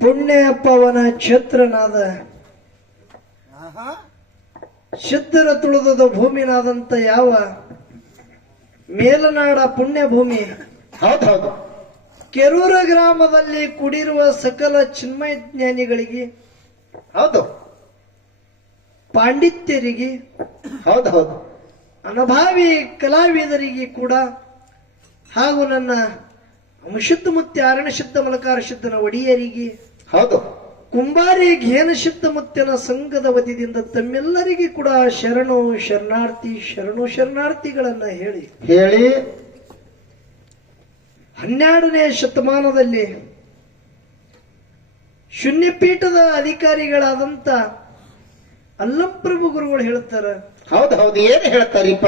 ಪುಣ್ಯ ಪವನ ಕ್ಷೇತ್ರನಾದ ಸಿದ್ಧರ ತುಳಿದ ಭೂಮಿನಾದಂತ ಯಾವ ಮೇಲನಾಡ ಪುಣ್ಯ ಭೂಮಿ ಹೌದೌದು ಕೆರೂರ ಗ್ರಾಮದಲ್ಲಿ ಕುಡಿರುವ ಸಕಲ ಚಿನ್ಮಯ ಜ್ಞಾನಿಗಳಿಗೆ ಹೌದು ಪಾಂಡಿತ್ಯರಿಗೆ ಹೌದೌದು ಅನುಭಾವಿ ಕಲಾವಿದರಿಗೆ ಕೂಡ ಹಾಗೂ ನನ್ನ ಮುಶುದ್ಧ ಮುತ್ಯ ಅರಣ್ಯ ಶುದ್ಧ ಮಲಕಾರ ಶುದ್ಧನ ಒಡೆಯರಿಗೆ ಹೌದು ಕುಂಬಾರಿ ಘೇನ ಶುದ್ಧ ಮುತ್ಯನ ಸಂಘದ ವತಿಯಿಂದ ತಮ್ಮೆಲ್ಲರಿಗೆ ಕೂಡ ಶರಣು ಶರಣಾರ್ಥಿಗಳನ್ನ ಹೇಳಿ ಹೇಳಿ 12ನೇ ಶತಮಾನದಲ್ಲಿ ಶೂನ್ಯಪೀಠದ ಅಧಿಕಾರಿಗಳಾದಂತ ಅಲ್ಲಂಪ್ರಭು ಗುರುಗಳು ಹೇಳ್ತಾರ ಹೌದೌದು ಏನ್ ಹೇಳ್ತಾರಿಪ್ಪ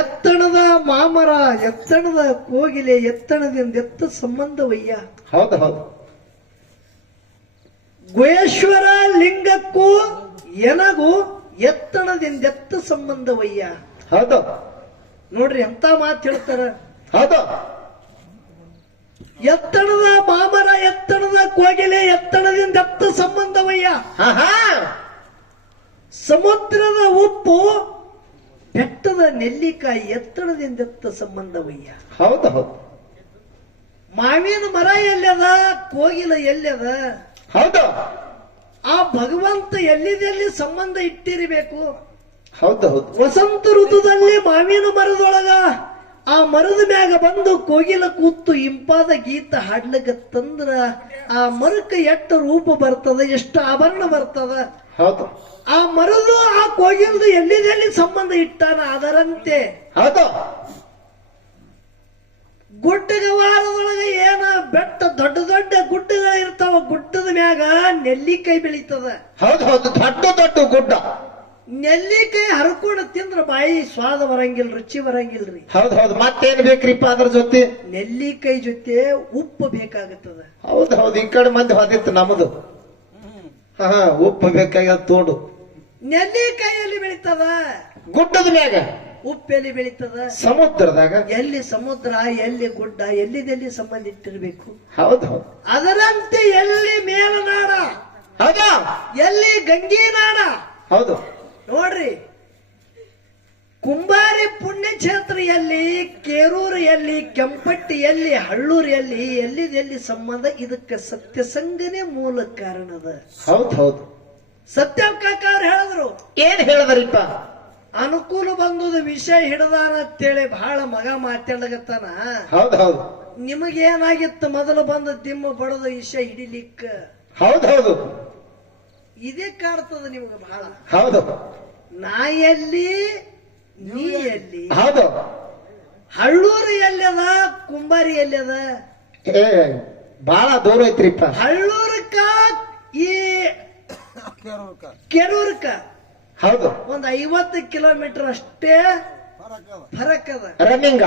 ಎತ್ತಣದ ಮಾಮರ ಎತ್ತಣದ ಕೋಗಿಲೆ ಎತ್ತಣದಿಂದ ಎತ್ತ ಸಂಬಂಧವಯ್ಯ ಹೌದೌದು ಗುಹೇಶ್ವರ ಲಿಂಗಕ್ಕೂ ಎನಗೂ ಎತ್ತಣದಿಂದ ಎತ್ತ ಸಂಬಂಧವಯ್ಯ ಹೌದು ನೋಡ್ರಿ ಎಂತ ಮಾತು ಹೇಳ್ತಾರ ಹೌದು ಎತ್ತಣದ ಮಾಮರ ಎತ್ತಣದ ಕೋಗಿಲೆ ಎತ್ತಣದಿಂದ ಎತ್ತ ಸಂಬಂಧವಯ್ಯ ಹಾ ಸಮುದ್ರದ ಉಪ್ಪು ಬೆಟ್ಟದ ನೆಲ್ಲಿಕಾಯಿ ಎತ್ತಣದಿಂದ ಎತ್ತ ಸಂಬಂಧವಯ್ಯ ಹೌದು ಹೌದು ಮಾವಿನ ಮರ ಎಲ್ಲದ ಕೋಗಿಲ ಎಲ್ಲದ ಹೌದು ಆ ಭಗವಂತ ಎಲ್ಲಿದೆಲ್ಲಿ ಸಂಬಂಧ ಇಟ್ಟಿರಬೇಕು ಹೌದೌದು ವಸಂತ ಋತುದಲ್ಲಿ ಮಾವಿನ ಮರದೊಳಗ ಆ ಮರದ ಮ್ಯಾಗ ಬಂದು ಕೋಗಿಲ ಕೂತು ಇಂಪಾದ ಗೀತ ಹಾಡ್ಲಿಕ್ಕೆ ತಂದ್ರ ಆ ಮರಕ್ಕೆ ಎಷ್ಟು ರೂಪ ಬರ್ತದ ಎಷ್ಟು ಆಭರಣ ಬರ್ತದ ಹೌದು ಆ ಮರದು ಆ ಕೋಗಿಲ್ದು ಎಲ್ಲಿದೆಲ್ಲಿ ಸಂಬಂಧ ಇಟ್ಟಾನ ಅದರಂತೆ ಹೌದು ಗುಡ್ಡಗವಾರದೊಳಗ ಏನ ಬೆಟ್ಟ ದೊಡ್ಡ ದೊಡ್ಡ ಗುಡ್ಡಗಳು ಇರ್ತಾವ ಗುಡ್ಡದ ಮ್ಯಾಗ ನೆಲ್ಲಿಕಾಯಿ ಬೆಳೀತದ ಹೌದು ಹೌದು ದೊಡ್ಡ ದೊಡ್ಡ ಗುಡ್ಡ ನೆಲ್ಲಿಕಾಯಿ ಹರ್ಕೊಂಡು ತಿಂದ್ರ ಬಾಯಿ ಸ್ವಾದ ಬರಂಗಿಲ್ಲ ರುಚಿ ಬರಂಗಿಲ್ರಿ ಹೌದು ಹೌದು ಮತ್ತೇನ್ ಬೇಕ್ರಿಪ್ಪ ಅದ್ರ ಜೊತೆ ನೆಲ್ಲಿಕಾಯಿ ಜೊತೆ ಉಪ್ಪು ಬೇಕಾಗುತ್ತದ ಹೌದು ಹೌದು ಈ ಕಡೆ ಮಂದಿ ಹೋದಿತ್ತು ನಮ್ಮದು ಹಾ ಉಪ್ಪು ಬೇಕಾಗ್ಯದ ತೋಡು ನೆಲ್ಲಿಕಾಯಲ್ಲಿ ಬೆಳೀತದ ಗುಡ್ಡದ ಮ್ಯಾಗ ಉಪ್ಪು ಎಲ್ಲಿ ಬೆಳೀತದ ಸಮುದ್ರದಾಗ ಎಲ್ಲಿ ಸಮುದ್ರ ಎಲ್ಲಿ ಗುಡ್ಡ ಎಲ್ಲಿದೆಲ್ಲಿ ಸಂಬಂಧ ಇಟ್ಟಿರ್ಬೇಕು ಹೌದು ಹೌದು ಅದರಂತೆ ಎಲ್ಲಿ ಮೇಲನಾಡ ಹೌದಾ ಎಲ್ಲಿ ಗಂಗೀನಾಡ ಹೌದು ನೋಡ್ರಿ ಕುಂಬಾರಿ ಪುಣ್ಯಕ್ಷೇತ್ರ ಎಲ್ಲಿ ಕೇರೂರು ಎಲ್ಲಿ ಕೆಂಪಟ್ಟಿ ಎಲ್ಲಿ ಹಳ್ಳೂರು ಎಲ್ಲಿ ಎಲ್ಲಿದೆಲ್ಲಿ ಸಂಬಂಧ ಇದಕ್ಕೆ ಸತ್ಯಸಂಗನೇ ಮೂಲ ಕಾರಣದ ಹೌದು ಹೌದು ಸತ್ಯ ಕಾಕ ಅವ್ರು ಹೇಳಿದ್ರು ಏನ್ ಹೇಳದರಿಪ್ಪ ಅನುಕೂಲ ಬಂದದ ವಿಷಯ ಹಿಡದಾನ ಅಂತೇಳಿ ಬಹಳ ಮಗ ಮಾತಾಡಗತ್ತಾನ ಹೌದು ಹೌದು ನಿಮಗೇನಾಗಿತ್ತು ಮೊದಲು ಬಂದ ದಿಮ್ಮ ಬಡದ ವಿಷಯ ಹಿಡಿಲಿಕ್ಕ ಹೌದು ಹೌದು ಇದೇ ಕಾಡ್ತದ ನಿಮ್ಗೆ ಬಹಳ ಹೌದು ನಾ ಎಲ್ಲಿ ನೀ ಎಲ್ಲಿ ಹೌದು ಹಳ್ಳೂರು ಎಲ್ಲದ ಕುಂಬಾರಿ ಎಲ್ಲದ ಏ ಬಾಳ ದೂರ ಐತ್ರಿಪ್ಪ ಹಳ್ಳೂರ್ಕ ಈ ಕೆರೂರ್ಕ ಹೌದು ಒಂದ್ 50 ಕಿಲೋಮೀಟರ್ ಅಷ್ಟೇ ಫರಕ್ ಅದ ರನ್ನಿಂಗ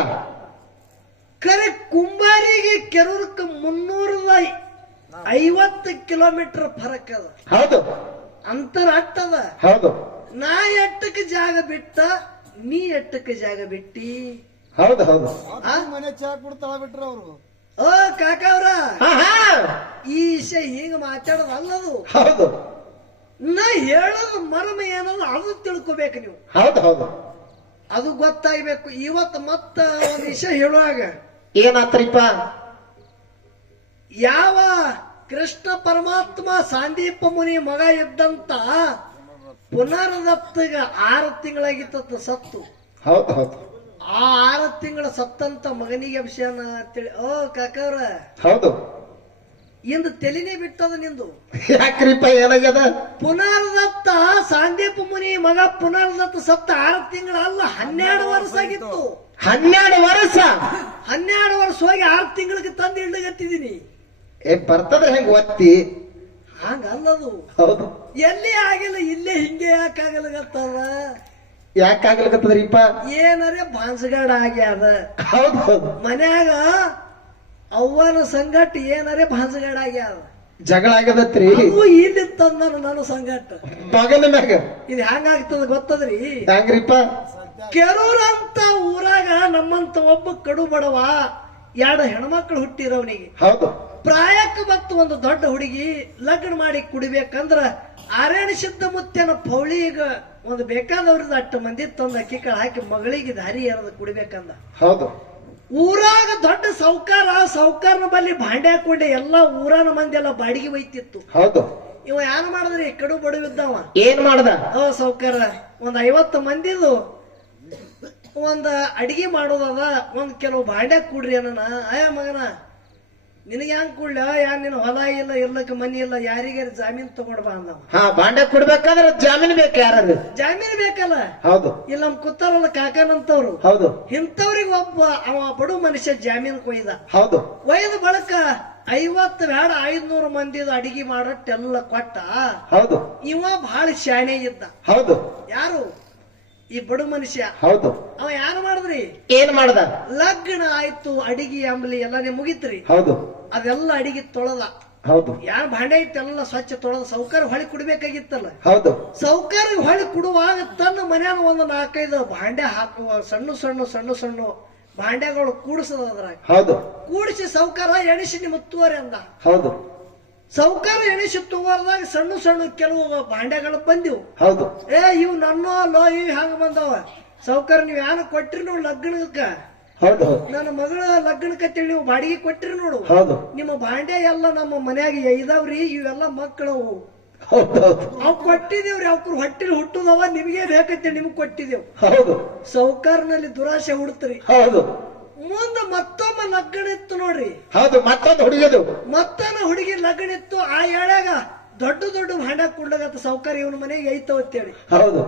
ಕರೆ ಕುಂಬಾರಿಗೆ ಕೆರೂರ್ಕ 350 ಕಿಲೋಮೀಟರ್ ಫರಕ್ ಅದ ಹೌದು ಅಂತರ ಅಟ್ಟದ ಹೌದು ನಾ ಎಟ್ಟಕ್ಕೆ ಜಾಗ ಬಿಟ್ಟ ನೀ ಎಟ್ಟಕ್ಕೆ ಜಾಗ ಬಿಟ್ಟಿ ಹೌದು ಹೌದು ಮನೆ ಚಾ ಕೊಡ್ತಾಳ ಬಿಟ್ರ ಅವ್ರು ಓ ಕಾಕ ಅವ್ರ ಹಾ ಹಾ ಈ ವಿಷಯ ಹೀಗ ಮಾತಾಡೋದು ಅಲ್ಲದು ಹೌದು ನಾ ಹೇಳೋದು ಮರ್ಮ ಏನದು ಅದು ತಿಳ್ಕೊಬೇಕು ನೀವು ಹೌದು ಹೌದು ಅದು ಗೊತ್ತಾಗ್ಬೇಕು ಇವತ್ತು ಮತ್ತ ಒಂದು ವಿಷಯ ಹೇಳುವಾಗ ಏನಾತ್ರಿಪ್ಪ ಯಾವ ಕೃಷ್ಣ ಪರಮಾತ್ಮ ಸಾಂದೀಪ ಮುನಿ ಮಗ ಇದ್ದಂತ ಪುನರ್ದತ್ತಗ 6 ತಿಂಗಳಾಗಿತ್ತ ಸತ್ತು ಹೌದು ಹೌದು ಆ 6 ತಿಂಗಳ ಸತ್ತಂತ ಮಗನಿಗೆ ಅಭಿಷೇನ ಅಂತೇಳಿ ಓ ಕಾಕವ್ರ ಹೌದು ಇಂದು ತಲೆನೇ ಬಿಟ್ಟದ ನಿಂದು ಯಾಕ್ರಿಪ್ಪ ಏನಾಗ್ಯದ ಪುನರ್ದತ್ತ ಸಾಂದೀಪ ಮುನಿ ಮಗ ಪುನರ್ದತ್ತ ಸತ್ತ 6 ತಿಂಗಳ ಅಲ್ಲ 12 ವರ್ಷ ಆಗಿತ್ತು 12 ವರ್ಷ 12 ವರ್ಷ ಹೋಗಿ 6 ತಿಂಗಳಿಗೆ ತಂದು ಇಡ್ಲಿಗತ್ತಿದೀನಿ ಏ ಬರ್ತದ ಹೆಂಗ್ ಒತ್ತಿ ಹಂಗ ಅಲ್ಲದು ಹೌದು ಎಲ್ಲಿ ಆಗಿಲ್ಲ ಇಲ್ಲೇ ಹಿಂಗೆ ಯಾಕಾಗಲಾಗತ್ತದ ಯಾಕಾಗ್ಲಿಕತ್ತದ್ರಿಪ್ಪ ಏನರೇ ಬಾನ್ಸಗಾಡ ಆಗ್ಯಾದ ಹೌದು ಹೌದು ಮನ್ಯಾಗ ಅವ್ವನ ಸಂಗಟ ಏನರೇ ಬಾನ್ಸಗಾಡ ಆಗ್ಯಾದ ಜಗಳ ಆಗ್ಯದತ್ರಿ ಅದು ಇಲ್ಲಿ ತಂದ ನನ್ನ ಸಂಗಟ ಮಗನ ಮ್ಯಾಗ ಇದು ಹೆಂಗಾಗ್ತದ ಗೊತ್ತದ್ರಿ ಹೆಂಗ್ರಿಪ್ಪ ಕೆರೂರ್ ಅಂತ ಊರಾಗ ನಮ್ಮಂತ ಒಬ್ಬ ಕಡು ಬಡವ ಎರಡು ಹೆಣ್ಮಕ್ಳು ಹುಟ್ಟಿರವನಿಗೆ ಹೌದು ಪ್ರಾಯಕ್ಕೆ ಮತ್ತು ಒಂದು ದೊಡ್ಡ ಹುಡುಗಿ ಲಗ್ನ ಮಾಡಿ ಕುಡಿಬೇಕಂದ್ರ ಆರೇಣ ಸಿದ್ಧ ಮುತ್ತನ ಪೌಳಿಗ ಒಂದು ಬೇಕಾದವ್ರದ್ದು 8 ಮಂದಿ ತಂದು ಅಕ್ಕಿ ಕಾಳು ಹಾಕಿ ಮಗಳಿಗೆ ದಾರಿ ಎರೆದು ಕುಡಿಬೇಕಂದ. ಹೌದು ಊರಾಗ ದೊಡ್ಡ ಸೌಕಾರನ ಬಲ್ಲಿ ಭಾಂಡೆ ಹಾಕೊಂಡೆ ಎಲ್ಲಾ ಊರಾನ ಮಂದಿ ಎಲ್ಲ ಬಾಡಿಗೆ ಒಯ್ತಿತ್ತು. ಹೌದು ಇವ ಯಾರು ಮಾಡಿದ್ರಿ ಕಡು ಬಡವಿದ್ದವ ಏನ್ ಮಾಡ್ದ ಸೌಕಾರ ಒಂದ್ 50 ಮಂದಿದು ಒಂದ್ ಅಡಿಗೆ ಮಾಡೋದದ ಒಂದ್ ಕೆಲವು ಭಾಂಡೆ ಕೂಡ್ರಿ ಅನ್ನ ಅಯ್ಯ ಮಗನ ನಿನಗೆ ಹೆಂಗ್ ಕೂಡ್ಲ ನಿನ್ನ ಹೊಲ ಇಲ್ಲ ಇರ್ಲಕ್ಕ ಮನಿ ಇಲ್ಲ ಯಾರಿಗಾರ ಜಾಮೀನ್ ತಗೊಂಡ್ ಬಾ ಅಂದವ. ಹಾ ಬಾಂಡೆ ಕೊಡ್ಬೇಕಾದ್ರೆ ಜಾಮೀನ್ ಬೇಕು ಯಾರು ಜಾಮೀನ್ ಬೇಕಲ್ಲ. ಹೌದು ಇಲ್ಲ ನಮ್ ಕೂತಾರಲ್ಲ ಕಾಕನಂತವ್ರು ಹೌದು ಇಂಥವ್ರಿಗೆ ಒಬ್ಬ ಅವ ಬಡು ಮನುಷ್ಯ ಜಾಮೀನ್ ಕೊಯ್ದ. ಹೌದು ಒಯ್ದ ಬಳಕ 50 ಬೇಡ 500 ಮಂದಿದು ಅಡಿಗೆ ಮಾಡಟ್ಟೆಲ್ಲ ಕೊಟ್ಟ. ಹೌದು ಇವ ಬಹಳ ಶಾಣೆ ಇದ್ದ. ಹೌದು ಯಾರು ಈ ಬಡು ಮನುಷ್ಯ. ಹೌದು ಅವ ಯಾರು ಮಾಡಿದ್ರಿ ಏನ್ ಮಾಡ್ದ ಲಗ್ನ ಆಯ್ತು ಅಡಿಗೆ ಅಂಬ್ಲಿ ಎಲ್ಲಾನೇ ಮುಗಿತ್ರಿ. ಹೌದು ಅದೆಲ್ಲ ಅಡಿಗೆ ತೊಳೆದ. ಹೌದು ಯಾರು ಭಾಂಡೆ ಐತೆ ಎಲ್ಲ ಸ್ವಚ್ಛ ತೊಳೆದ ಸೌಕರ್ಯ ಹೊಳಿ ಕುಡ್ಬೇಕಾಗಿತ್ತಲ್ಲ. ಹೌದು ಸೌಕರ್ಯ ಹೊಳಿ ಕುಡುವಾಗ ತನ್ನ ಮನ್ಯಾಗ ಒಂದು 4-5 ಭಾಂಡೆ ಹಾಕುವ ಸಣ್ಣ ಭಾಂಡೆಗಳು ಕೂಡಿಸದ ಅದ್ರಾಗ ಹೌದು ಕೂಡಿಸಿ ಸೌಕರ್ಯ ಎಣಿಸಿ ನಿಮ್ಮ ತುವರಿ ಅಂದ. ಹೌದು ಸೌಕರ್ಯ ಎಣಿಸಿ ತುವರ್ದಾಗ ಸಣ್ಣ ಕೆಲವು ಭಾಂಡೆಗಳು ಬಂದಿವು. ಹೌದು ಇವ್ ನನ್ನೋ ಲೋ ಇವ್ ಹಂಗ ಬಂದವ. ಸೌಕರ್ಯ ನೀವ್ ಯಾರು ಕೊಟ್ರಿ ನೋಡು ಲಗ್ನಕ್ಕ ಹೌದು ನನ್ನ ಮಗಳ ಲಗ್ನಕ್ಕಂತೇಳಿ ನೀವು ಬಾಡಿಗೆ ಕೊಟ್ರಿ ನೋಡು. ಹೌದು ನಿಮ್ಮ ಭಾಂಡೆ ಎಲ್ಲ ನಮ್ಮ ಮನ್ಯಾಗ ಇದಾವ್ರಿ ಇವೆಲ್ಲ ಮಕ್ಕಳು ಹೌದು ಅವ್ ಕೊಟ್ಟಿದೇವ್ರಿ. ಅವ್ರ ಹೊಟ್ಟಿಲ್ ಹುಟ್ಟುದವ ನಿಮ್ಗೆ ಬೇಕಂತೇಳಿ ನಿಮ್ಗೆ ಕೊಟ್ಟಿದೇವ್. ಹೌದು ಸೌಕರ್ನಲ್ಲಿ ದುರಾಶೆ ಹುಡ್ತ್ರಿ. ಹೌದು ಮುಂದ ಮತ್ತೊಮ್ಮ ಲಗ್ನ ಇತ್ತು ನೋಡ್ರಿ. ಹೌದು ಮತ್ತೊಂದು ಹುಡುಗಿದು ಮತ್ತೊಂದು ಹುಡುಗಿ ಲಗ್ನ ಇತ್ತು. ಆ ಎಳ್ಯಾಗ ದೊಡ್ಡ ಭಾಂಡ ಕುಡ್ಲಾಗತ್ತ ಸೌಕರ್ಯ ಇವನ ಮನೆಗೆ ಐತವತ್ತೇಳಿ ಹೌದು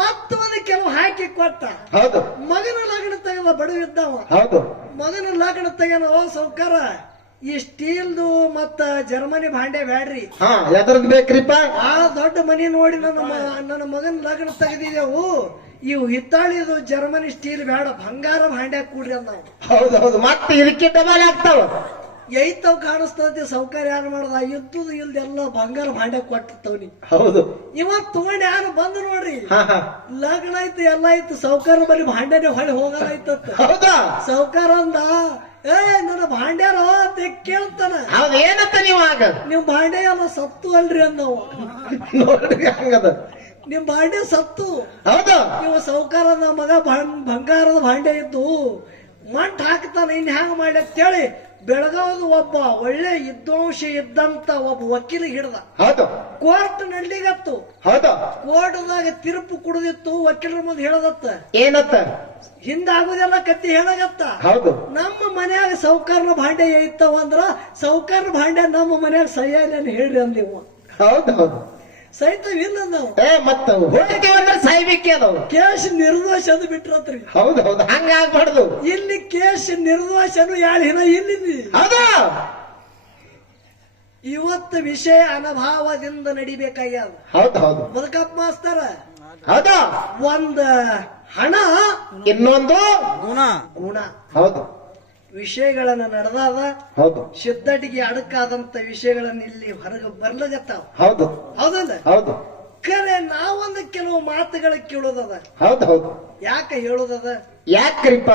ಮತ್ತೊಂದು ಕೆಲವು ಹಾಕಿ ಕೊಟ್ಟ. ಹೌದು ಮಗನ ಲಗ್ನ ತೆಗದ ಬಡವಿದ್ದವ. ಹೌದು ಮಗನ ಲಗ್ನ ತೆಗನ ಸೌಕಾರ ಈ ಸ್ಟೀಲ್ದು ಮತ್ತ ಜರ್ಮನಿ ಭಾಂಡೆ ಬ್ಯಾಡ್ರಿ. ಹಾ ಎದ್ರದ್ ಬೇಕ್ರಿಪ್ಪ ಆ ದೊಡ್ಡ ಮನಿ ನೋಡಿ ನನ್ನ ಮಗನ ಲಗ್ನ ತೆಗೆದಿದೆವು. ಇವು ಹಿತ್ತಾಳಿದು ಜರ್ಮನಿ ಸ್ಟೀಲ್ ಬೇಡ ಬಂಗಾರ ಭಾಂಡೆ ಕೂಡ್ರಿ ಅಂದ ನಾವು. ಹೌದು ಹೌದು ಮತ್ತೆ ಇದಕ್ಕೆ ಡಬಲ್ ಆಗ್ತಾವ. ಐತವ್ ಕಾಣಿಸ್ತದೆ ಸೌಕರ್ಯ ಯಾರು ಮಾಡದ ಇದ್ದುದು ಇಲ್ದೆಲ್ಲ ಬಂಗಾರ ಭಾಂಡೆ ಕೊಟ್ಟಿರ್ತವ್ನಿ. ಹೌದು ಇವತ್ ತಗೊಂಡ್ ಯಾರು ಬಂದು ನೋಡ್ರಿ. ಹಾ ಹಾ ಲಗ್ನ ಐತಿ ಎಲ್ಲ ಐತಿ ಸೌಕರ್ಯ ಬರೀ ಭಾಂಡೆನೆ ಹೊಳಿ ಹೋಗಲೈತತ್. ಹೌದಾ ಸೌಕಾರ ಅಂದ ನನ್ನ ಭಾಂಡ್ಯಾರ ಅಂತ ಕೇಳ್ತಾನ. ಹೌದು ಏನಂತ ನೀವು ಆಗ ನಿಮ್ ಭಾಂಡೆ ಎಲ್ಲ ಸತ್ತು ಅಲ್ರಿ ಅಂದವ. ನೋಡ್ರಿ ಹಂಗದ ನಿಮ್ ಭಾಂಡೆ ಸತ್ತು. ಹೌದು ಇವ ಸೌಕಾರದ ಮಗ ಬಂಗಾರದ ಭಾಂಡೆ ಇದ್ದು ಮಂಟ್ ಹಾಕ್ತಾನ. ಇನ್ ಹ್ಯಾಂಗ ಮಾಡಿ ಅಂತೇಳಿ ಬೆಳಗಾವದು ಒಬ್ಬ ಒಳ್ಳೆ ವಿದ್ವಾಂಸ ಇದ್ದಂತ ಒಬ್ಬ ವಕೀಲ ಹಿಡ್ದ. ಹೌದು ಕೋರ್ಟ್ ನಡ್ಲಿಗತ್ತು. ಹೌದು ಕೋರ್ಟ್ದಾಗ ತೀರ್ಪು ಕುಡಿದಿತ್ತು. ವಕೀಲರ ಮುಂದೆ ಹೇಳದತ್ತ ಏನತ್ತ ಹಿಂದಾಗುದೆಲ್ಲ ಕತ್ತಿ ಹೇಳಗತ್ತ. ಹೌದು ನಮ್ಮ ಮನ್ಯಾಗ ಸೌಕರ್ಯ ಭಾಂಡೆ ಐತವ ಅಂದ್ರ ಸೌಕರ್ಯ ಭಾಂಡೆ ನಮ್ಮ ಮನ್ಯಾಗ ಸಹ್ಯಾಲೇನು ಹೇಳ್ರಿ ಅಂದಿವ. ಹೌದು ಹೌದು ಸಹಿತವಿಲ್ಲ ನಾವು ಮತ್ತ ಹೋಗಿದ್ದೇವೆ ಅಂದ್ರೆ ಸಾಯ್ಬೇಕೆ ಅದಾವ. ಕೇಶ್ ನಿರ್ದೋಷ ಅದು ಬಿಟ್ರತ್ರಿ. ಹೌದು ಹೌದು ಹಂಗ ಆಗ್ಬಾರ್ದು. ಇಲ್ಲಿ ಕೇಶ್ ನಿರ್ದೋಷನು ಯಾರು ಹಿನ ಇಲ್ಲಿ. ಹೌದಾ ಇವತ್ತು ವಿಷಯ ಅನಭಾವದಿಂದ ನಡಿಬೇಕಾಗ್ಯದ. ಹೌದು ಹೌದು ಬದುಕಪ್ಪ ಮಾಸ್ತರ. ಹೌದಾ ಒಂದ ಹಣ ಇನ್ನೊಂದು ಗುಣ. ಹೌದು ವಿಷಯಗಳನ್ನ ನಡೆದಾದ ಹೌದು ಸಿದ್ಧಟಿಗೆ ಅಡಕಾದಂತ ವಿಷಯಗಳನ್ನ ಇಲ್ಲಿ ಹೊರಗೆ ಬರ್ಲಗತ್ತಾವ. ಹೌದು ಹೌದಲ್ಲ ಹೌದು ಖರೆ ನಾವೊಂದು ಕೆಲವು ಮಾತುಗಳ ಕೇಳೋದದ. ಹೌದು ಹೌದು ಯಾಕ ಹೇಳೋದದ ಯಾಕ್ರಿಪ್ಪ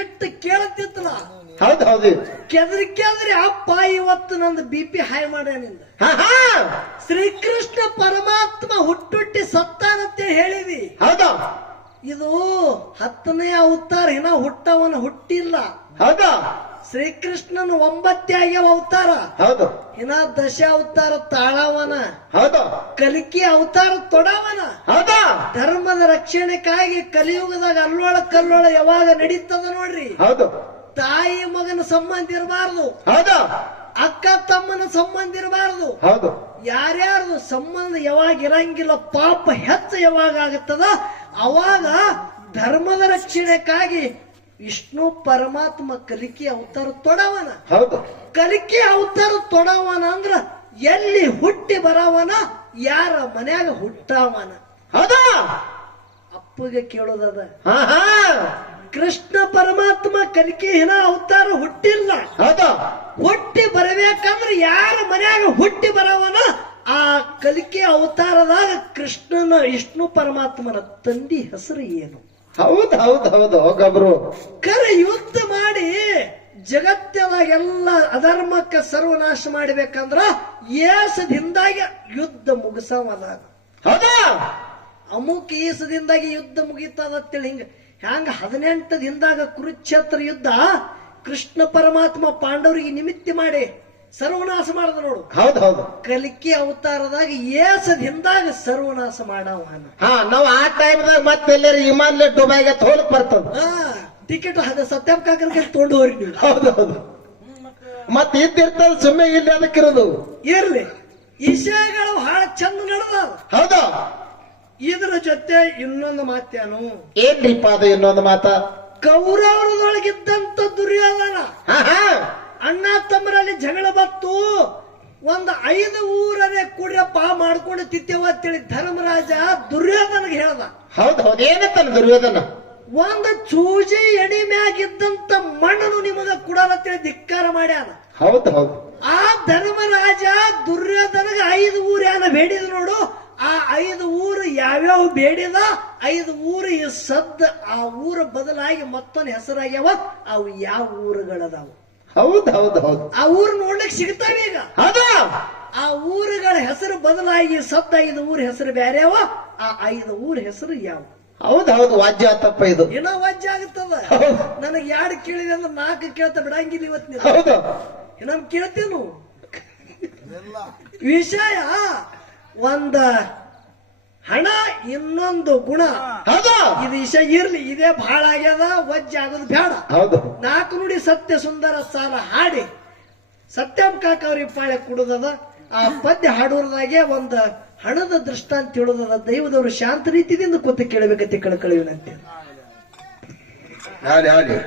ಎಷ್ಟು ಕೇಳತ್ತಿತ್ತಲ್ಲ. ಹೌದು ಹೌದು ಕೆದ್ರಿ ಅಪ್ಪ ಇವತ್ತು ನಂದು BP ಹೈ ಮಾಡ್ಯಾನಿಂದ. ಹಾ ಹಾ ಶ್ರೀಕೃಷ್ಣ ಪರಮಾತ್ಮ ಹುಟ್ಟುಟ್ಟಿ ಸತ್ತಾನಂತೆ ಹೇಳಿವಿ. ಹೌದಾ ಇದು 10ನೇ ಅವತಾರ ಇನ್ನ ಹುಟ್ಟವನ ಹುಟ್ಟಿಲ್ಲ. ಹೌದಾ ಶ್ರೀಕೃಷ್ಣನ 9 ಆಗ್ಯಾವ ಅವತಾರ. ಹೌದು ಇನ್ನ 10 ಅವತಾರ ತಾಳವನ. ಹೌದು ಕಲಿಕೆ ಅವತಾರ ತೊಡವನ. ಹೌದಾ ಧರ್ಮದ ರಕ್ಷಣೆಗಾಗಿ ಕಲಿಯುಗದಾಗ ಕಲ್ಲೋಳ ಯಾವಾಗ ನಡೀತದ ನೋಡ್ರಿ. ಹೌದು ತಾಯಿ ಮಗನ ಸಂಬಂಧ ಇರಬಾರ್ದು. ಹೌದಾ ಅಕ್ಕ ತಮ್ಮನ ಸಂಬಂಧ ಇರಬಾರ್ದು. ಹೌದು ಯಾರ್ಯಾರ್ದು ಸಂಬಂಧ ಯಾವಾಗ ಇರಂಗಿಲ್ಲ ಪಾಪ ಹೆಚ್ಚು ಯಾವಾಗ ಆಗುತ್ತದ ಅವಾಗ ಧರ್ಮದ ರಕ್ಷಣೆಗಾಗಿ ವಿಷ್ಣು ಪರಮಾತ್ಮ ಕಲಿಕೆ ಅವತಾರ ತೊಡವನ. ಹೌದು ಕಲಿಕೆ ಅವತಾರ ತೊಡವನ ಅಂದ್ರ ಎಲ್ಲಿ ಹುಟ್ಟಿ ಬರವನ ಯಾರ ಮನ್ಯಾಗ ಹುಟ್ಟವನ. ಹೌದಾ ಅಪ್ಪಗೆ ಕೇಳೋದದ. ಹಾ ಹಾ ಕೃಷ್ಣ ಪರಮಾತ್ಮ ಕಲಿಕೆ ಹಿನ ಅವತಾರ ಹುಟ್ಟಿಲ್ಲ. ಹೌದಾ ಹುಟ್ಟಿ ಬರಬೇಕಂದ್ರೆ ಯಾರ ಮನ್ಯಾಗ ಹುಟ್ಟಿ ಬರವನ ಆ ಕಲಿಕೆ ಅವತಾರದಾಗ ಕೃಷ್ಣನ ವಿಷ್ಣು ಪರಮಾತ್ಮನ ತಂದಿ ಹೆಸರು ಏನು? ಹೌದ್ ಹೌದ್ ಹೌದು ಗಬ್ರು. ಕರೆ ಯುದ್ಧ ಮಾಡಿ ಜಗತ್ತಿನಾಗೆಲ್ಲ ಅಧರ್ಮಕ್ಕೆ ಸರ್ವನಾಶ ಮಾಡಬೇಕಂದ್ರ ಏಸದಿಂದಾಗಿ ಯುದ್ಧ ಮುಗಿಸವದ. ಹೌದಾ ಅಮುಕ್ ಈಸದಿಂದಾಗಿ ಯುದ್ಧ ಮುಗಿತದತ್ತೇಳಿ ಹಿಂಗ ಹ್ಯಾಂಗ 18 ದಿನದಾಗ ಕುರುಕ್ಷೇತ್ರ ಯುದ್ಧ ಕೃಷ್ಣ ಪರಮಾತ್ಮ ಪಾಂಡವರಿಗೆ ನಿಮಿತ್ತಿ ಮಾಡಿ ಸರ್ವನಾಶ ಮಾಡದ ನೋಡು. ಹೌದ್ ಹೌದು. ಕಲಿಕೆ ಅವತಾರದಾಗ ಏಸದಿಂದಾಗ ಸರ್ವನಾಶ ಮಾಡವನ. ಹಾ ನಾವ್ ಆ ಟೈಮ್ದಾಗ ಮತ್ತೆ ಎಲ್ಲಾರು ವಿಮಾನ ದುಬೈಗೆ ಹೋಲಕ್ ಬರ್ತದ. ಟಿಕೆಟ್ ಸತ್ಯಂ ಕಾಕರ್ಗೆ ತೊಗೊಂಡು ಹೋರಿ ನೀವು. ಹೌದು ಹೌದು. ಮತ್ ಇದ್ದಿರ್ತದ ಸುಮ್ಮನೆ ಇಲ್ಲಿ ಅದಕ್ಕಿರೋದು. ಇರ್ಲಿ ವಿಷಯಗಳು ಬಹಳ ಚಂದ ನಡೆದ. ಹೌದಾ ಇದ್ರ ಜೊತೆ ಇನ್ನೊಂದು ಮಾತೇನು, ಏನ್ರಿಪ್ಪ ಅದು ಇನ್ನೊಂದು ಮಾತ? ಕೌರವರದೊಳಗಿದ್ದಂತ ದುರ್ಯೋಧನ ಹಾ ಹಾ ಅಣ್ಣ ತಮ್ಮರಲ್ಲಿ ಜಗಳ ಬತ್ತು. ಒಂದು 5 ಊರನ್ನೇ ಕುಡ್ರಪ್ಪ ಮಾಡ್ಕೊಂಡು ತಿತ್ತೇವ ಅಂತೇಳಿ ಧರ್ಮರಾಜ ದುರ್ಯೋಧನಗೆ ಹೇಳ್ದ. ಹೌದ್ ಹೌದು. ಏನತ್ತಾನ ದುರ್ಯೋಧನ? ಒಂದು ಚೂಜಿ ಎಣಿ ಮ್ಯಾಗಿದ್ದಂತ ಮಣ್ಣನ್ನು ನಿಮಗ ಕುಡಲತ್ತೇಳಿ ಧಿಕ್ಕಾರ ಮಾಡ್ಯಾನ. ಹೌದ್ ಹೌದು. ಆ ಧರ್ಮರಾಜ ದುರ್ಯೋಧನಗ 5 ಊರು ಯಾನ ಬೇಡಿದ ನೋಡು. ಆ 5 ಊರು ಯಾವ್ಯಾವ ಬೇಡಿದ 5 ಊರು ಈ ಸದ್ದ ಆ ಊರ ಬದಲಾಗಿ ಮತ್ತೊಂದು ಹೆಸರಾಗ್ಯಾವ. ಅವು ಯಾವ ಊರುಗಳದಾವ? ಹೌದ್ ಹೌದ್ ಹೌದು. ಆ ಊರು ನೋಡ್ಲಿಕ್ಕೆ ಸಿಗ್ತಾವ ಈಗ. ಹೌದಾ ಆ ಊರುಗಳ ಹೆಸರು ಬದಲಾಗಿ ಸದ್ದ 5 ಊರ ಹೆಸರು ಬೇರೆ ಅವ. ಆ 5 ಊರ ಹೆಸರು ಯಾವ? ಹೌದ್ ಹೌದು. ವಾಜ್ಯ ಆತಪ್ಪ ಇದು. ಏನೋ ವಜ್ಜ ಆಗುತ್ತದ. ನನಗೆ 2 ಕೇಳಿದೆ ಅಂದ್ರೆ 4 ಕೇಳ್ತಾ ಬಿಡಂಗಿಲ್ಲ ಇವತ್ತು ನೀವು. ಹೌದು. ಇನ್ನೊಂದು ಕೇಳ್ತೇನು ಎಲ್ಲ ವಿಷಯ. ಒಂದ ಹಣ, ಇನ್ನೊಂದು ಗುಣ. ಹೌದಾ ಇದು ವಿಷಯ ಇರ್ಲಿ. ಇದೇ ಬಹಳ ಆಗ್ಯದ, ವಜ್ಜ ಆಗೋದು ಬೇಡ. ಹೌದು. 4 ನುಡಿ ಸತ್ಯ ಸುಂದರ ಸಾಲ ಹಾಡಿ ಸತ್ಯಂ ಕಾಕ ಅವ್ರಿಗೆ ಪಾಳೆ ಕುಡುದದ. ಆ ಪದ್ಯ ಹಾಡೋರ್ದಾಗೆ ಒಂದು ಹಣದ ದೃಷ್ಟಾಂತ ಹೇಳುದದ. ದೈವದವರು ಶಾಂತ ರೀತಿಯಿಂದ ಕೂತು ಕೇಳಬೇಕಂತ ಕಳಕಳಿ ವಿನಂತಿ. ಹಾಡಿ ಹಾಡಿ.